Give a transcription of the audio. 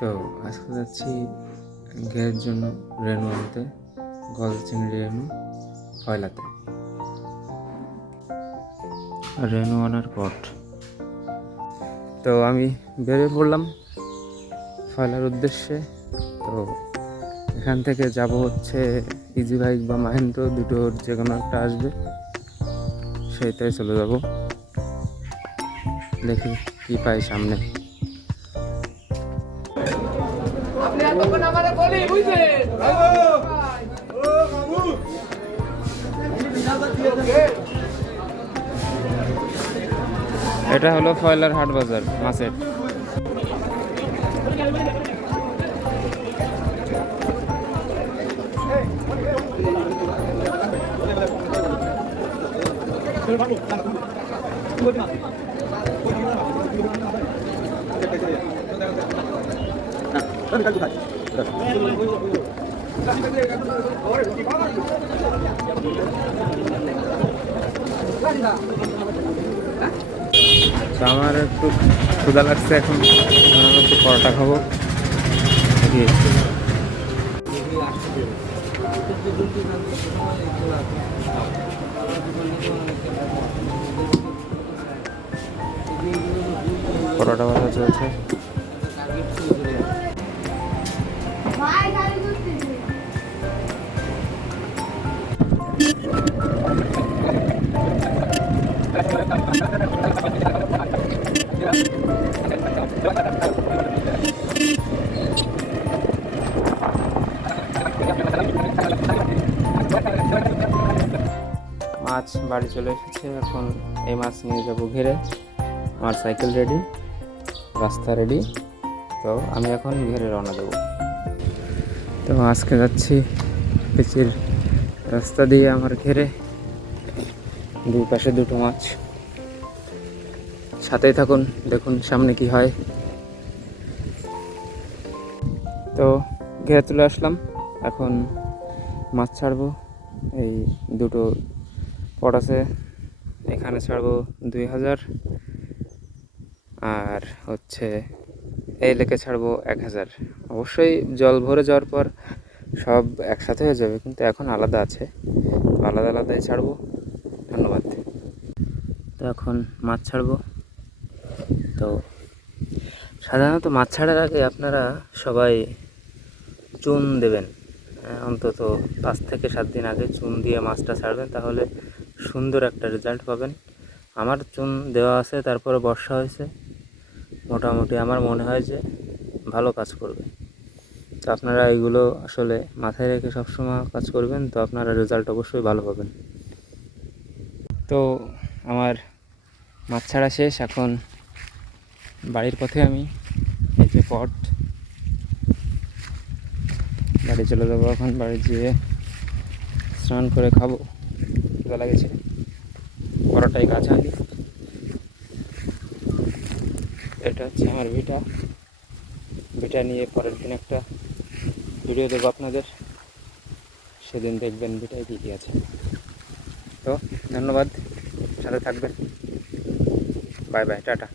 তো আজকে যাচ্ছি ঘেরের জন্য রেনু আনতে গল চিংড়ি রেনু ফয়লাতে রেনু আনার পট তো আমি বেরিয়ে পড়লাম ফয়লার উদ্দেশ্যে। তো এখান থেকে যাব হচ্ছে ইজি বাইক বা মাহেন্দ্র দুটোর যে কোনো একটা আসবে, সেইটাই চলে যাব। দেখি কি পাই সামনে। আপনি এতক্ষণ আমারে বলি বুঝলেন? এটা হলো ফয়লার হাট বাজার মাছের। তো আমার একটু ক্ষুদা লাগছে এখন। একটু পরোটা খাব। পরোটা ভাজা চলছে। মাছ বাড়ি চলে এসেছে, এখন এই মাছ নিয়ে যাব ঘিরে। আমার সাইকেল রেডি রাস্তা রেডি তো আমি এখন ঘিরে রওনা দেবো। তো আজকে যাচ্ছি পিচির রাস্তা দিয়ে আমার ঘেরে, দুই পাশে দুটো মাছ। সাথেই থাকুন, দেখুন সামনে কি হয়। তো ঘেরে তুলে আসলাম, এখন মাছ ছাড়বো। এই দুটো পট আছে, এখানে ছাড়বো দুই হাজার। আর হচ্ছে এই লেকে ছাড়বো এক হাজার। অবশ্যই জল ভরে যাওয়ার পর সব একসাথে হয়ে যাবে, কিন্তু এখন আলাদা আছে। আলাদা আলাদাই ছাড়বো। ধন্যবাদ। তো এখন মাছ ছাড়বো। তো সাধারণত মাছ ছাড়ার আগে আপনারা সবাই চুন দেবেন। অন্তত পাঁচ থেকে সাত দিন আগে চুন দিয়ে মাছটা ছাড়বেন, তাহলে সুন্দর একটা রেজাল্ট পাবেন। আমার চুন দেওয়া আছে, তারপরে বর্ষা হয়েছে। মোটামুটি আমার মনে হয় যে ভালো কাজ করবে। তো আপনারা এইগুলো আসলে মাথায় রেখে সবসময় কাজ করবেন, তো আপনারা রেজাল্ট অবশ্যই ভালো পাবেন। তো আমার মাছ ছাড়া শেষ, এখন বাড়ির পথে আমি এই যে পট বাড়ি চলে যাব এখন, বাড়ি যেয়ে স্নান করে খাব। খিদা লাগেছে। পরোটাই কাজ হয়নি এটা হচ্ছে আমার ভিটা। ভিটা নিয়ে পরের দিন একটা ভিডিও দেবো আপনাদের। সেদিন দেখবেন ভিটায় কী কী আছে। তো, ধন্যবাদ। সাথে থাকবেন। Bye bye, tata.